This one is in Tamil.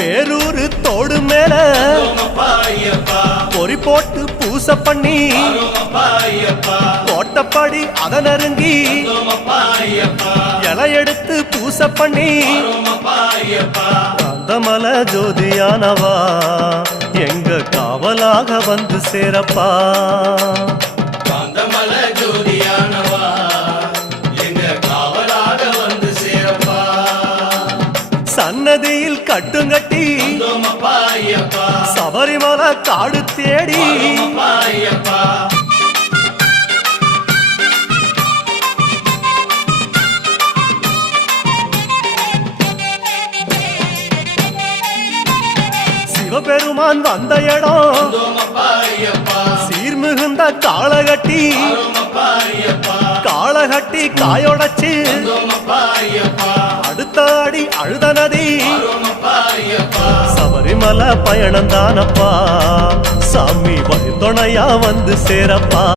பேரூரு தோடு மேல பொறி போட்டு பூச பண்ணி கோட்டப்பாடி அத நெருங்கி இலை எடுத்து பூச பண்ணி அந்த மலை ஜோதியானவா எங்க காவலாக வந்து சேரப்பா. சன்னதியில் கட்டுங்கட்டி சபரிமலை காடு தேடி சிவபெருமான் வந்த இடம் சீர்மிகுந்த காளகட்டி காளகட்டி காயோடச்சு அடுத்த அடி அழுத நதி சபரிமலை பயணம் தானப்பா சாமி வழித்துணையா வந்து சேரப்பா.